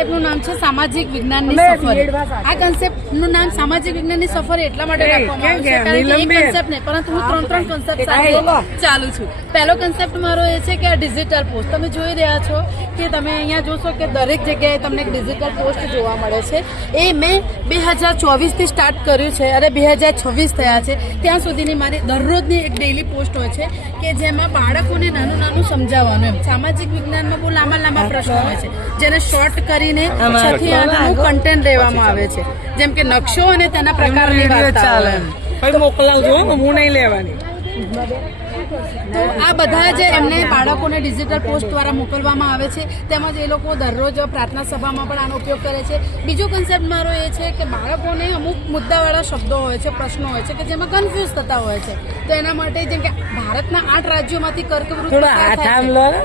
કન્સેપ્ટનું નામ છે સામાજિક વિજ્ઞાનની સફર. આ કન્સેપ્ટનું નામ સામાજિક વિજ્ઞાનની સફર એટલા માટે રાખવામાં આવ્યું છે કારણ કે એક કન્સેપ્ટ નહીં પરંતુ હું ત્રણ કન્સેપ્ટ સાથે ચાલુ છું. પહેલો કન્સેપ્ટ મારો એ છે કે આ ડિજિટલ પોસ્ટ તમે જોઈ રહ્યા છો કે તમે અહીંયા જોશો કે દરેક જગ્યાએ તમને એક ડિજિટલ પોસ્ટ જોવા મળે છે. એ મેં 2024થી સ્ટાર્ટ કર્યું છે અને 2026 થયા છે ત્યાં સુધીની મારી દરરોજની એક ડેઇલી પોસ્ટ હોય છે કે જેમાં બાળકોને નાનું સમજાવવાનું એમ. સામાજિક વિજ્ઞાનમાં બહુ લાંબા પ્રશ્નો હોય છે જેને શોર્ટ કરીને 6 થી 8 કન્ટેન્ટ દેવામાં આવે છે જેમ કે નકશો અને તેના પ્રકારની વાર્તા મોકલાવજો, હું નહીં લેવાની. તો આ બધા જે એમને બાળકોને ડિજિટલ પોસ્ટ દ્વારા મોકલવામાં આવે છે તેમજ એ લોકો દરરોજ પ્રાર્થના સભામાં પણ આનો ઉપયોગ કરે છે. બીજો કન્સેપ્ટ મારો એ છે કે બાળકોને અમુક મુદ્દાવાળા શબ્દો હોય છે, પ્રશ્નો હોય છે કે જેમાં કન્ફ્યુઝ થતા હોય છે તો એના માટે જેમ કે ભારતના 8 રાજ્યોમાંથી કર્કવૃત્તિ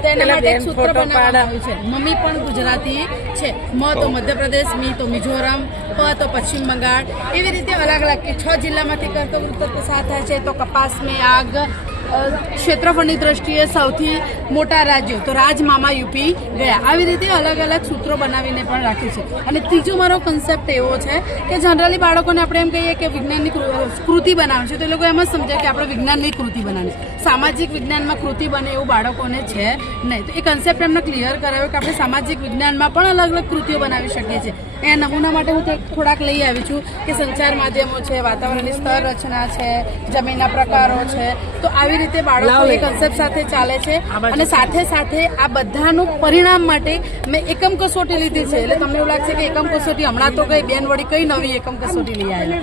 તેના માટે એક સૂત્ર બનાવવામાં આવ્યું છે. મમ્મી પણ ગુજરાતી છે, મ તો મધ્યપ્રદેશ, મી તો મિઝોરમ, પ તો પશ્ચિમ બંગાળ, એવી રીતે અલગ અલગ કે 6 જિલ્લામાંથી કર્કવૃત્તિ પસાર થાય છે. તો કપાસ મેં આગ ક્ષેત્રફળની દ્રષ્ટિએ સૌથી મોટા રાજ્યો તો રાજમામા યુપી ગયા. આવી રીતે અલગ અલગ સૂત્રો બનાવીને પણ રાખ્યું છે. અને ત્રીજો મારો કન્સેપ્ટ એવો છે કે જનરલી બાળકોને આપણે એમ કહીએ કે વિજ્ઞાનની કૃતિ બનાવવાની છે તો એ લોકો એમ જ સમજે કે આપણે વિજ્ઞાનની કૃતિ બનાવવાની છે. સામાજિક વિજ્ઞાનમાં કૃતિ બને એવું બાળકોને છે નહીં. તો એ કન્સેપ્ટ એમને ક્લિયર કરાયો કે આપણે સામાજિક વિજ્ઞાનમાં પણ અલગ અલગ કૃતિઓ બનાવી શકીએ છીએ. એ નમૂના માટે હું થોડાક લઈ આવી છું કે સંચાર માધ્યમો છે, વાતાવરણની સ્તર રચના છે, જમીનના પ્રકારો છે. તો આવી રીતે બાળકો એ કન્સેપ્ટ સાથે ચાલે છે અને સાથે સાથે આ બધાનું પરિણામ માટે મેં એકમ કસોટી લીધી છે. એટલે તમને એવું લાગશે કે એકમ કસોટી હમણાં તો કઈ બેન વળી કઈ નવી એકમ કસોટી લઈ આવેલા.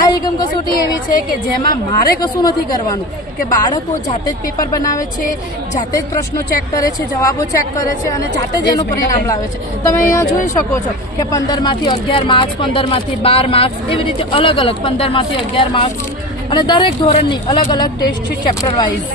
આ એકમ કસોટી એવી છે કે જેમાં મારે કશું નથી કરવાનું કે બાળકો જાતે જ પેપર બનાવે છે, જાતે જ પ્રશ્નો ચેક કરે છે, જવાબો ચેક કરે છે અને જાતે જ એનું પરિણામ લાવે છે. તમે અહીંયા જોઈ શકો છો કે 15માંથી 11 માર્ક્સ, 15માંથી 12 માર્ક્સ, એવી રીતે અલગ અલગ 15માંથી 11 માર્ક્સ અને દરેક ધોરણની અલગ અલગ ટેસ્ટ છે ચેપ્ટર વાઇઝ.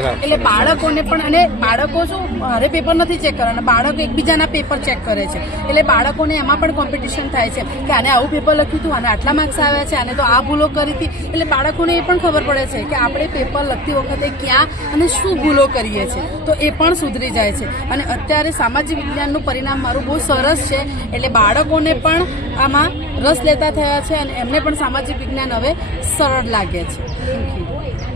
એટલે બાળકોને પણ અને બાળકો શું મારે પેપર નથી ચેક કરવાના, બાળકો એકબીજાના પેપર ચેક કરે છે. એટલે બાળકોને એમાં પણ કોમ્પિટિશન થાય છે કે આને આવું પેપર લખ્યું હતું, આને આટલા માર્ક્સ આવ્યા છે, આને તો આ ભૂલો કરી હતી. એટલે બાળકોને એ પણ ખબર પડે છે કે આપણે પેપર લખતી વખતે ક્યાં અને શું ભૂલો કરીએ છીએ તો એ પણ સુધરી જાય છે. અને અત્યારે સામાજિક વિજ્ઞાનનું પરિણામ મારું બહુ સરસ છે. એટલે બાળકોને પણ આમાં રસ લેતા થયા છે અને એમને પણ સામાજિક વિજ્ઞાન હવે સરળ લાગે છે.